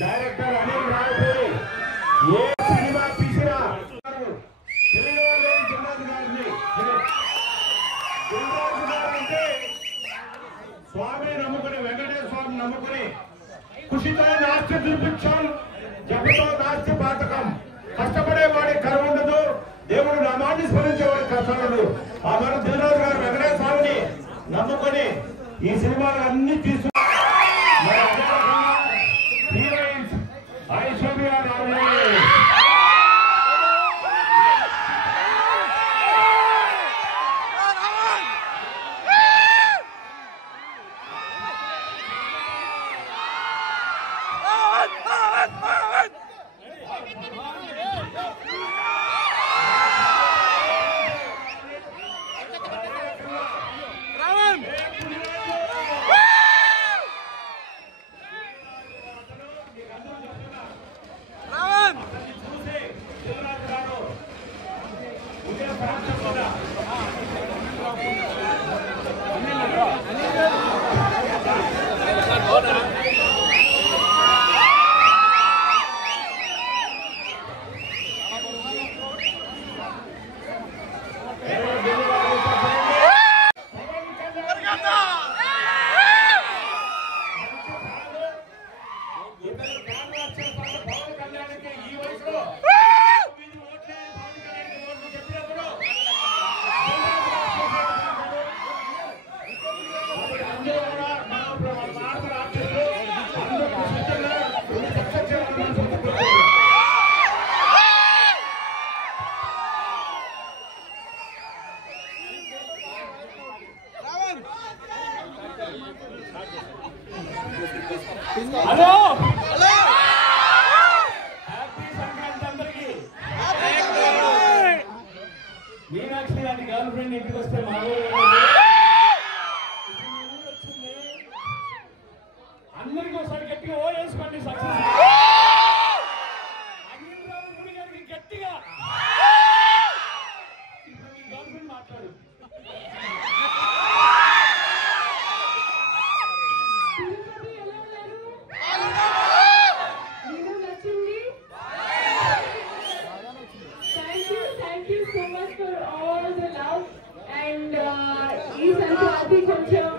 Director Anil రాయపూరి ఏ cinema తీసినా స్వామి నమ్ముకుని వెంకటేశ్వర స్వామి నమ్ముకుని కృషితో నాస్తి దుర్భిక్షం జపతో నాస్తి పాతకం కష్టపడే వాడి కరువు ఉండదు దేవుడు నామాన్ని స్మరించేవాడి కష్టాలు ఆ మన దిల్రాజు గారు వెంకటేశ్వర స్వామిని నమ్ముకొని ఈ సినిమాలు అన్ని తీసుకు Aishwarya hello hello happy Sankranti అందరికి మీనాక్షి గారి గర్ల్ ఫ్రెండ్ ఇంటికి వస్తే మా అందరికి ఒకసారి గట్టిగా ఓ వేసుకోండి సక్సెస్ అనిల్ రావు గారికి గట్టిగా గర్ల్ ఫ్రెండ్ మాట్లాడు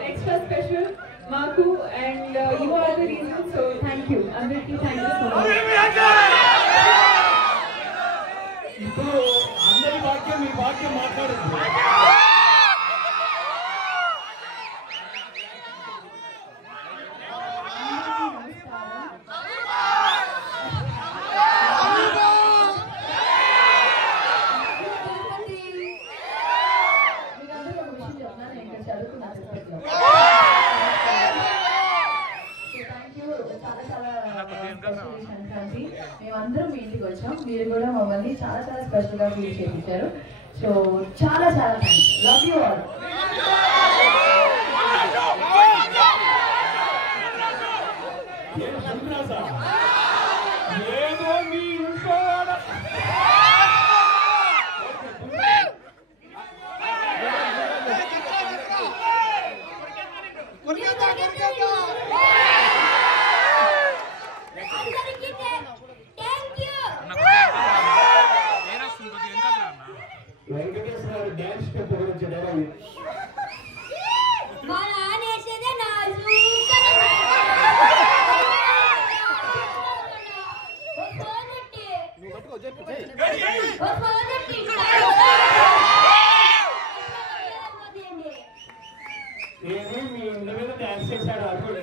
extra special Marku and you are the reason, so thank you. Andriki, thank you so much. ఇప్పుడు అందరి వాక్యం మీ వాక్యం మాట్లాడదు మేమందరం మీ ఇంటికి వచ్చాం మీరు కూడా మమ్మల్ని చాలా చాలా స్పెషల్ గా ఫీల్ చేయించారు సో చాలా చాలా thanks love you all Era Venkateswara గారు డాన్స్ స్టెప్ గురించి డైలాగ్ మా నాన్న వేసేదే ఏమి మీ ఇంటి మీద డాన్స్ చేశాడు అప్పుడు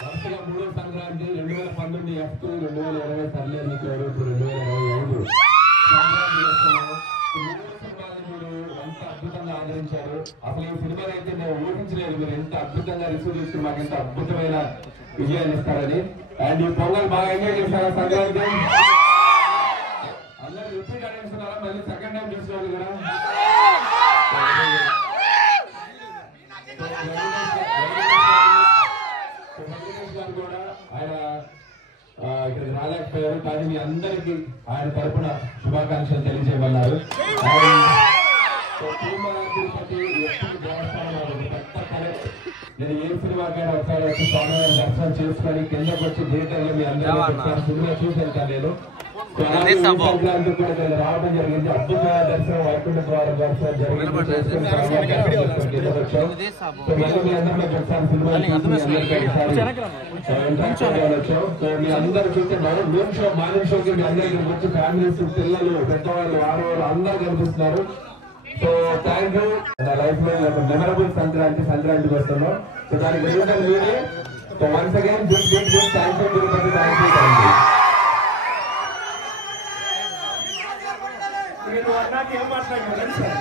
వరుసగా మూడో సంక్రాంతి 2019 F2 2020 సర్లేదు ఇప్పుడు 2025 సంక్రాంతి వస్తున్నాం. మీరు ఎంత అద్భుతంగా ఆదరించారు. అసలు ఈ సినిమా అయితే మేము ఊహించలేదు. మీరు ఎంత అద్భుతంగా రిసీవ్ చేసి మాకు ఎంత అద్భుతమైన విజయాన్ని ఇస్తారని. అండ్ ఈ పొంగల్ బాగా ఎంజాయ్ చేశారా సంక్రాంతి? అందరూ రిపీట్ అడుగుతున్నారా? మళ్ళీ సెకండ్ టైం చూసుకోవాలి కదా. కూడా ఆయన ఇక్కడికి రాలేకపోయారు, కానీ మీ అందరికీ ఆయన తరఫున శుభాకాంక్షలు తెలియజేయమన్నారు. తిరుపతి ఎప్పుడు దేవస్థానం పెద్ద కరెక్ట్. నేను ఏ సినిమాకైనా ఒకసారి వచ్చి స్వామివారి దర్శనం చేసుకొని కిందకు వచ్చి థియేటర్లో మీ అందరూ సినిమా చూసి వెళ్తాను నేను. సంక్రాంతి కూడా నేను రావడం జరిగింది. అద్భుతమైన దర్శనం వైకుంఠ ద్వారం దర్శనం జరిగింది. వచ్చాం. సో మళ్ళీ మీ అందరిలో ఒకసారి సినిమా వచ్చాం. సో మీ అందరూ చూస్తున్నారు. నూన్ షో మార్నింగ్ షోకి మీ అందరికీ వచ్చి ఫ్యామిలీస్, పిల్లలు, పెద్దవాళ్ళు, ఆడవాళ్ళు అందరూ కనిపిస్తున్నారు. So thank you. నా లైఫ్ లో ఒక మెమరబుల్ సంక్రాంతికి వస్తున్నాం. సో దానికి రీజన్ మీరే. So once again big thank you Tirupati. Thank you. మీరు అన్నాక ఏం మాట్లాడారు సార్?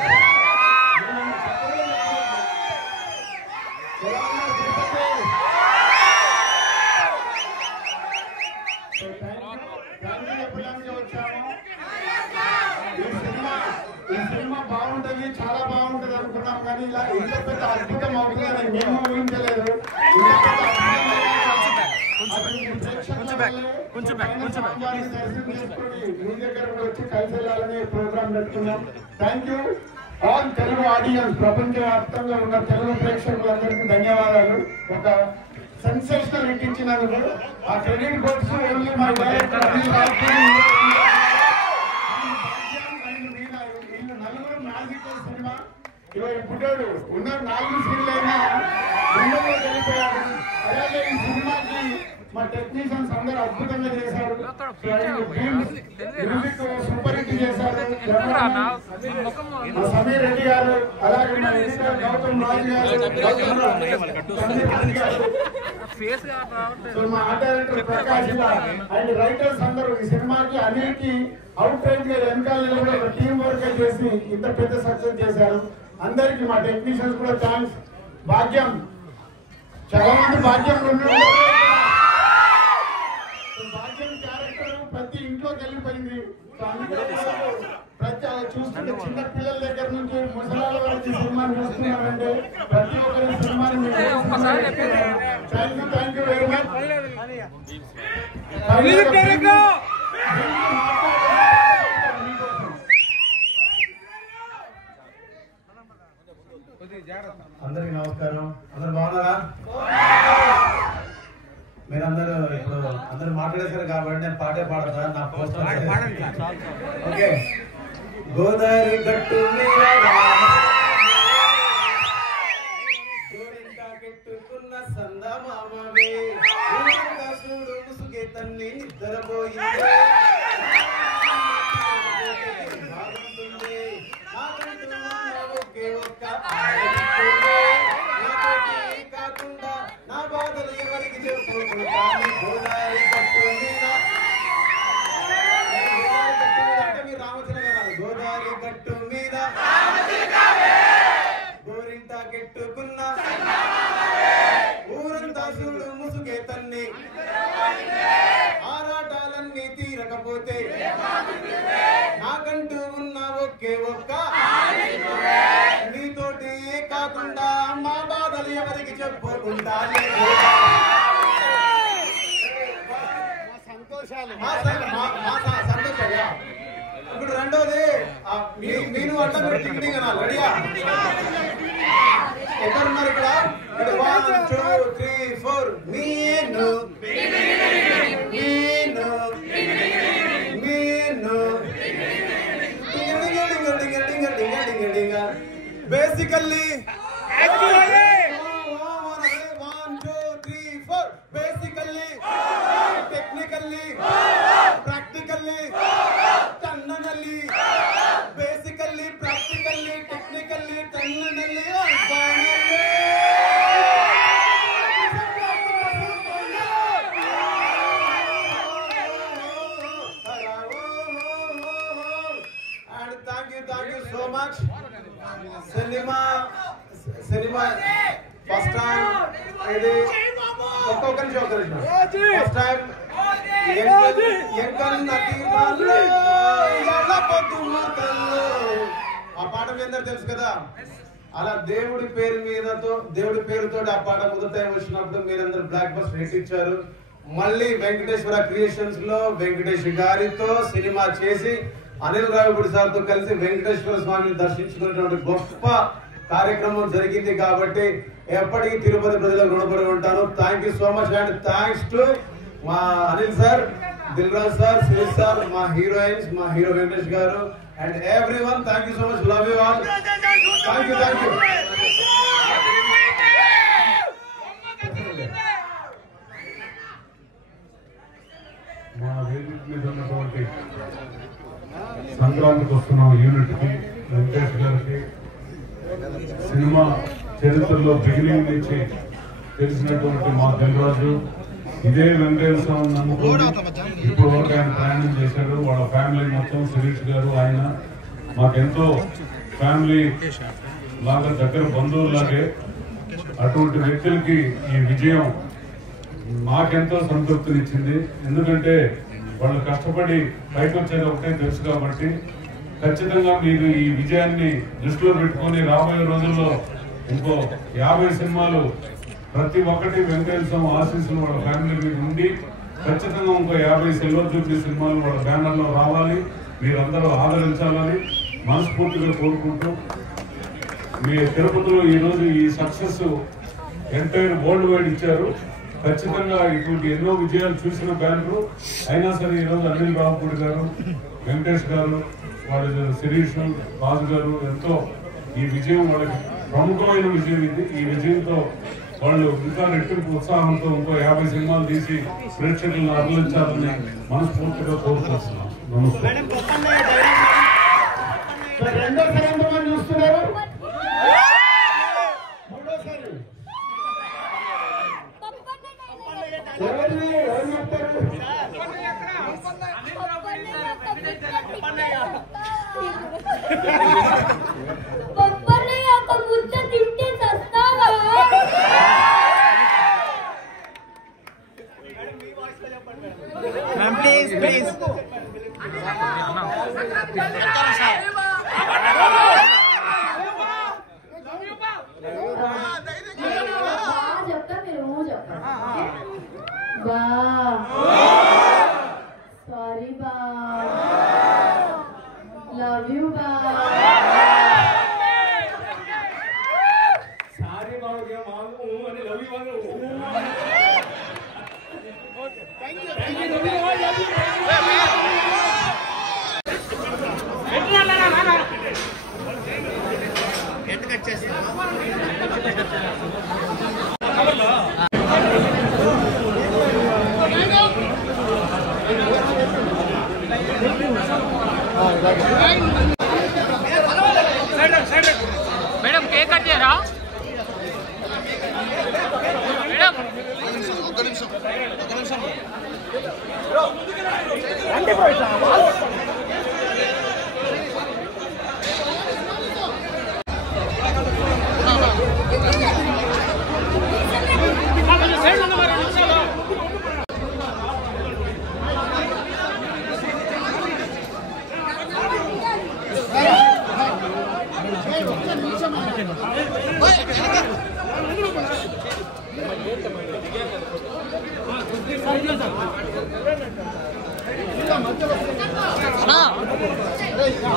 ఈ సినిమా బాగుంటుంది, చాలా బాగుంటుంది అనుకున్నాం, కానీ ఇలా ఇంత పెద్ద అద్భుతం అవుతుందని మేము ఊహించలేదు. మీ దగ్గర వచ్చి కలిసి వెళ్ళాలని ప్రోగ్రామ్ పెట్టుకున్నాం. Thank you all Telugu audience. ప్రపంచవ్యాప్తంగా ఉన్న తెలుగు ప్రేక్షకులందరికీ ధన్యవాదాలు. ఒక సెన్సేషనల్ హిట్ ఇచ్చినందుకు ఆ credit goes only my director. వీళ్ళు నలుగురు మ్యాజికల్ సినిమా. ఇవాళ పుట్టాడు ఉన్న 4 సీన్లు అయినా రెండోలో వెళ్ళిపోయాడు. అలాగే ఈ సినిమాకి మా టెక్నీషియన్స్ అందరూ అద్భుతంగా చేశారు. మ్యూజిక్ సూపర్ హిట్ చేశారు. సమీర్ రెడ్డి గారు, అలాగే మా ఎడిటర్ గౌతమ్ రాజు గారు, మా art director Prakash and writers అందరూ ఈ సినిమాకి అన్నిటికీ అవుట్ రైట్ గా వెనకాల ఒక టీం వర్క్ చేసి ఇంత పెద్ద సక్సెస్ చేశారు. అందరికి మా టెక్నీషియన్స్ కూడా థ్యాంక్స్. భాగ్యం చాలా మంది భాగ్యం భాగ్యం క్యారెక్టర్ ప్రతి ఇంట్లోకి వెళ్ళిపోయింది. ప్రతి చూస్తుంటే చిన్న పిల్లల దగ్గర నుంచి ముసలాల వరకు సినిమాని చూస్తున్నారంటే ప్రతి ఒక్కరి సినిమాని థ్యాంక్ యూ వెరీ మచ్. అందరికి నమస్కారం. అందరు బాగున్నారా? మీరందరూ ఇప్పుడు అందరూ మాట్లాడేశారు కాబట్టి నేను పాటే పాడతా. నా పోస్టర్ ఓకే. గోదావరి గట్టు పెట్టుకున్న సందమామవే చూడు ముసుగే తల్లి నిద్రపోయింది. కాకుండా నా బాధలు ఎవరికి చెప్పుకుంటాను. గోదావరి గట్టు మీద మీరు రామచంద్ర గారు. గోదావరి గట్టు మీద గోరింట కెట్టుకున్న ఊరంతా చూడు ముసుగే తన్ని. ఆరాటాలన్నీ తీరకపోతే నాకంటూ ఉన్న ఒకే ఒక్క మీతోటి కాకుండా మా బాధలు ఎవరికి చెప్పుకుంటా. సంతోషాలు ఇప్పుడు రెండోది మీరు అంటే మీరు టింగ్ టింగ్ అనాలి. రెడీయా? ఎక్కడున్నారు ఇక్కడ? 1 2 3 4 మీను మీను మీను బేసికల్లీ 1 2 3 4 బేసికల్లీ టెక్నికల్లీ ప్రాక్టికల్లీ టన్ననల్లీ బేసికల్లీ ప్రాక్టికల్లీ టెక్నికల్లీ టన్ననల్లీ finally and thank you so much. Cinema first time ఇది ఒక్కొక్కరి జోకరేషన్ ఫస్ట్ టైం ఆ పాట మీ అందరూ తెలుసు కదా. అలా దేవుడి పేరుతో ఆ పాట మొదటి టైం వచ్చినప్పుడు మీరందరూ బ్లాక్ బస్టర్ హిట్ ఇచ్చారు. మళ్ళీ వెంకటేశ్వర క్రియేషన్స్ లో వెంకటేష్ గారితో సినిమా చేసి అనిల్ రావిపూడి సార్ తో కలిసి వెంకటేశ్వర స్వామిని దర్శించుకున్నటువంటి గొప్ప కార్యక్రమం జరిగింది. కాబట్టి ఎప్పటికీ తిరుపతి ప్రజలకు రుణపడి ఉంటాను. Thank you so much and thanks to మా Anil sir, Dil Raj sir, Suresh sir, మా హీరోయిన్స్, మా హీరో వెంకటేష్ గారు and everyone. Thank you so much. Love you all. Thank you. మా వేదిక మీద ఉన్నటువంటి సంక్రాంతికి వస్తున్న యూనిట్కి, వెంకటేష్ గారికి సినిమా చరిత్రలో బిగినింగ్ నుంచి తెలిసినటువంటి మా దిల్రాజు, ఇదే వెంకటేశ్వర స్వామి నమ్ముకొని ఇప్పుడు వరకు ఆయన ప్రయాణం చేశాడు. వాళ్ళ ఫ్యామిలీ మొత్తం, శిరీష్ గారు, ఆయన మాకెంతో ఫ్యామిలీ లాగా, దగ్గర బంధువులాగే. అటువంటి వ్యక్తులకి ఈ విజయం మాకెంతో సంతృప్తినిచ్చింది. ఎందుకంటే వాళ్ళు కష్టపడి పైకి వచ్చేది ఒకటే తెలుసు కాబట్టి ఖచ్చితంగా మీరు ఈ విజయాన్ని దృష్టిలో పెట్టుకొని రాబోయే రోజుల్లో ఇంకో 50 సినిమాలు ప్రతి ఒక్కటి వెంకటేశ్వర స్వామి ఆశీస్సులు వాళ్ళ ఫ్యామిలీ మీద ఉండి ఖచ్చితంగా ఇంకో 50 సిల్వర్ జూబ్లీ సినిమాలు వాళ్ళ బ్యానర్లో రావాలి. మీరందరూ ఆదరించాలని మనస్ఫూర్తిగా కోరుకుంటూ, మీ తిరుపతిలో ఈరోజు ఈ సక్సెస్ ఎంటైర్ వరల్డ్ వైడ్ ఇచ్చారు. ఖచ్చితంగా ఇటువంటి ఎన్నో విజయాలు చూసిన బ్యానరు అయినా సరే ఈరోజు అనిల్ రావిపూడి గారు, వెంకటేష్ గారు, వాళ్ళ శిరీష్, రాజు గారు ఎంతో ఈ విజయం వాళ్ళకి ప్రముఖమైన విజయం ఇది. ఈ విజయంతో వాళ్ళు ఇంకా రెట్టింపు ఉత్సాహంతో ఇంకో 50 సినిమాలు తీసి ప్రేక్షకులను అర్లించాలని మనస్ఫూర్తిగా కోరుకుంటున్నాం. నమస్తే. రెండోసారి ఎంతమంది చూస్తున్నారు? మూడోసారి ఎవరు చెప్తారు? ప్లీజ్ చెప్తా, మీరు చెప్పండి. బా సారీ బా, లవ్ యూ బా. సారీ బాబు మాకు అని love you Babu. Madam cake cut చేయరా మేడం? ఒక్క నిమిషం మధ్యలో ముందు